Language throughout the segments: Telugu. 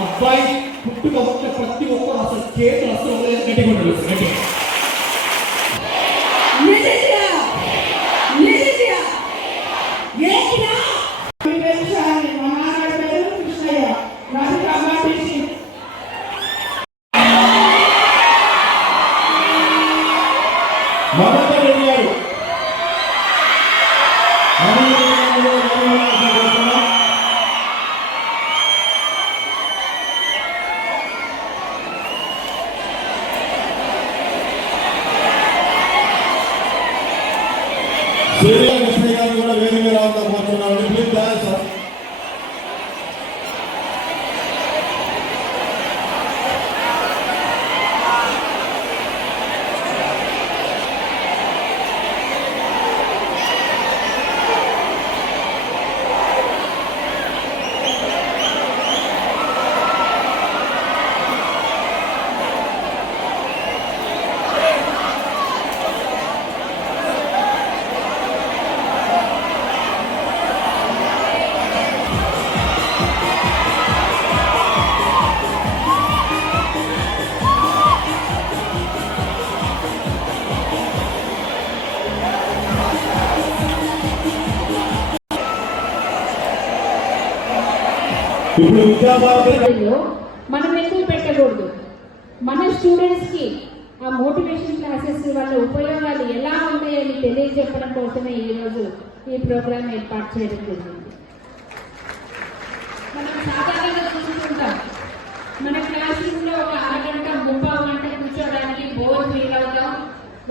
అబ్బాయి పుట్టుక ఒక్క ప్రతి ఒక్కరు అసలు చేతులు అసలు వదిలేదు సూర్య కృష్ణ గారు కూడా వేరు వేరు అవుతా కోరుతున్నాను మనం ఎక్కువ పెట్టకూడదు. మన స్టూడెంట్స్కి ఆ మోటివేషన్ క్లాసెస్ వల్ల ఉపయోగాలు ఎలా ఉంటాయని తెలియజెప్పడం కోసమే ఈరోజు రోజు ఈ ప్రోగ్రామ్ ఏర్పాటు చేయడం జరిగింది. మనం సాధారణంగా చూసుకుంటాం మన క్లాస్ రూమ్లో ఒక అరగంట ముప్పై గంట కూర్చోవడానికి బోర్ ఫీల్ అవుతాం.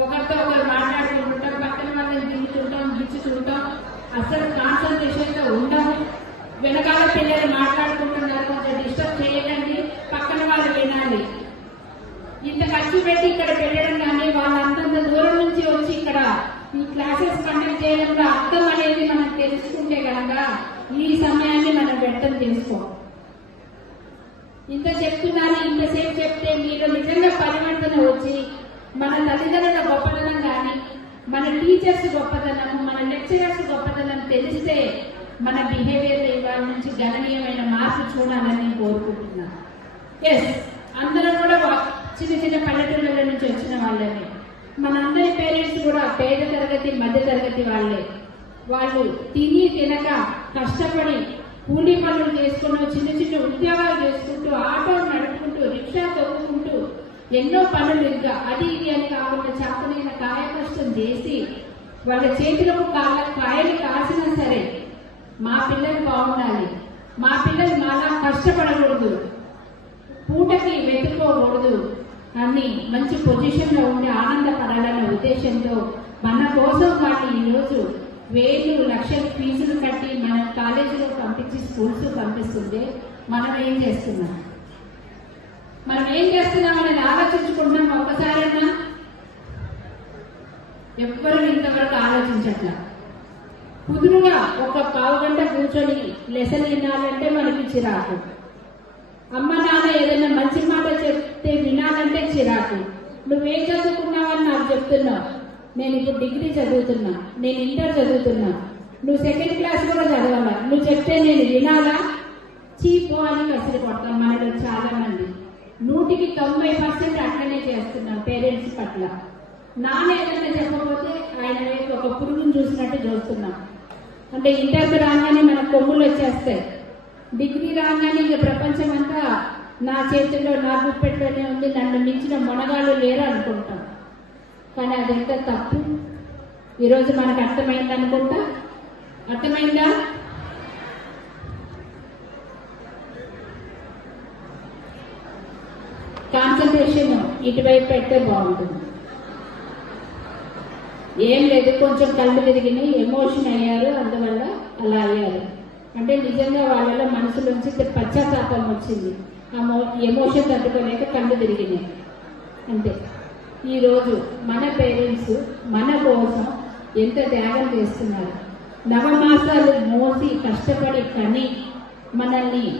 ఒకరితో ఒకరు మాట్లాడుకుంటుంటాం పక్కన వాళ్ళని తిరుగుతుంటాం గిచ్చుతుంటాం అసలు కాన్సన్ట్రేషన్గా ఉంటాం వెనకాల పిల్లలు మాట్లాడుకుంటున్నారు కొంచెం డిస్టర్బ్ చేయకండి పక్కన వాళ్ళు వినాలి ఇంత ఖర్చు పెట్టి ఇక్కడ పెట్టడం కానీ వాళ్ళు దూరం నుంచి వచ్చి ఇక్కడ ఈ క్లాసెస్ కండక్ట్ చేయడంలో అర్థం అనేది మనం తెలుసుకుంటే కనుక ఈ సమయాన్ని మనం వ్యర్థం చేసుకో. ఇంత చెప్తున్నాను ఇంతసేపు చెప్తే మీరు నిజంగా పరివర్తన వచ్చి మన తల్లిదండ్రుల గొప్పతనం కానీ మన టీచర్స్ గొప్పతనం మన లెక్చరర్స్ గొప్పతనం తెలిస్తే మన బిహేవియర్ ఇవాళ నుంచి గణనీయమైన మార్పు చూడాలని కోరుకుంటున్నాను ఎస్ అందరం కూడా చిన్న చిన్న పల్లెటూళ్ళ నుంచి వచ్చిన వాళ్ళని మనందరి పేరెంట్స్ కూడా పేద తరగతి మధ్య తరగతి వాళ్ళే. వాళ్ళు తిని తినక కష్టపడి కూలీ పనులు చేసుకుని చిన్న చిన్న ఉద్యోగాలు చేసుకుంటూ ఆటో నడుపుకుంటూ రిక్షా తొక్కుకుంటూ ఎన్నో పనులు ఇంకా అది ఇది అని కాకుండా చాకునైన కాయ కష్టం చేసి వాళ్ళ చేతులకు కాళ్ళ కాయలు కాసినా సరే మా పిల్లలు బాగుండాలి. మా పిల్లలు మాలా కష్టపడకూడదు. పూటకి వెతుక్కోకూడదు. అని మంచి పొజిషన్లో ఉండి ఆనందపడాలన్న ఉద్దేశంతో మన కోసం వాళ్ళు ఈరోజు వేలు లక్షలు ఫీజులు కట్టి మన కాలేజీలో పంపించి స్కూల్స్ పంపిస్తుంటే మనం ఏం చేస్తున్నాం? మనం ఏం చేస్తున్నాం అనేది ఆలోచించుకుంటున్నాం ఒక్కసారైనా ఎవ్వరూ ఇంతవరకు ఆలోచించట్లా. కుదురుగా ఒక పావు గంట కూర్చొని లెసన్ వినాలంటే మనకి చిరాకు. అమ్మ నాన్న ఏదైనా మంచి మాట చెప్తే వినాలంటే చిరాకు. నువ్వేం చదువుకున్నావని నాకు చెప్తున్నావు. నేను ఇప్పుడు డిగ్రీ చదువుతున్నా. నేను ఇంటర్ చదువుతున్నా. నువ్వు సెకండ్ క్లాస్ కూడా చదవాలా? నువ్వు చెప్తే నేను వినాలా? చీపో అని కసిరి కొడతాం మనలో చాలా మంది నూటికి తొంభై పర్సెంట్ అట్లనే చేస్తున్నాం పేరెంట్స్ పట్ల. నాన్న ఏదైనా చెప్పకపోతే ఆయన వైపు ఒక పురుగును చూసినట్టు చూస్తున్నాం. అంటే ఇంటర్కి రాగానే మన కొమ్ములు వచ్చేస్తాయి. డిగ్రీ రాగానే ఇక ప్రపంచం అంతా నా చేతిలో నా గుప్పెట్లోనే ఉంది నన్ను మించిన మొనగాళ్ళు లేరు అనుకుంటాం కానీ అదెంత తప్పు. ఈరోజు మనకు అర్థమైంది అనుకుంటా? అర్థమైందా? కాన్సన్ట్రేషన్ ఇటువైపు పెడితే బాగుంటుంది. ఏం లేదు కొంచెం కళ్ళు తిరిగినాయి ఎమోషన్ అయ్యారు అందువల్ల అలా అయ్యారు. అంటే నిజంగా వాళ్ళలో మనసులోంచి పశ్చాత్తాపం వచ్చింది. ఆ ఎమోషన్ తట్టుకోలేక కళ్ళు తిరిగినాయి అంతే. ఈరోజు మన పేరెంట్స్ మన కోసం ఎంత త్యాగం చేస్తున్నారు. నవమాసాలు మోసి కష్టపడి కని మనల్ని